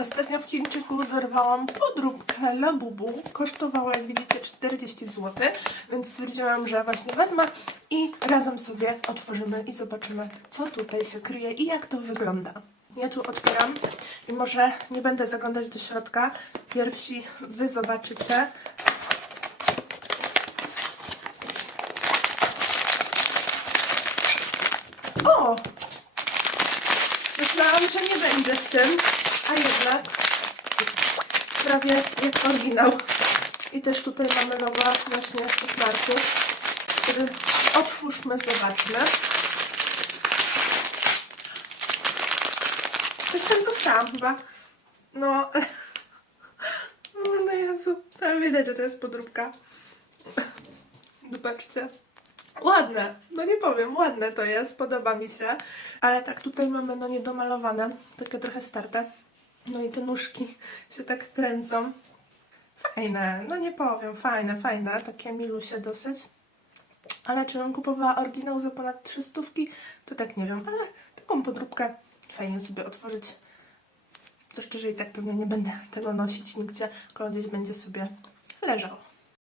Ostatnio w Chińczyku dorwałam podróbkę Labubu. Kosztowała, jak widzicie, 40 zł, więc stwierdziłam, że właśnie wezmę i razem sobie otworzymy i zobaczymy, co tutaj się kryje i jak to wygląda. Ja tu otwieram i może nie będę zaglądać do środka. Pierwsi wy zobaczycie. O! Myślałam, że nie będzie w tym, a jednak prawie jak oryginał. I też tutaj mamy logo właśnie tych marków, który otwórzmy, zobaczmy. To jest ten, co chciałam chyba. No. O, no Jezu. Ale widać, że to jest podróbka. Zobaczcie. Ładne, no nie powiem, ładne to jest, podoba mi się. Ale tak tutaj mamy no niedomalowane, takie trochę starte. No i te nóżki się tak kręcą. Fajne, no nie powiem, fajne, fajne, takie milusie dosyć. Ale czy bym kupowała oryginał za ponad 300, to tak nie wiem, ale taką podróbkę fajnie sobie otworzyć. To szczerze i tak pewnie nie będę tego nosić nigdzie, tylko gdzieś będzie sobie leżał.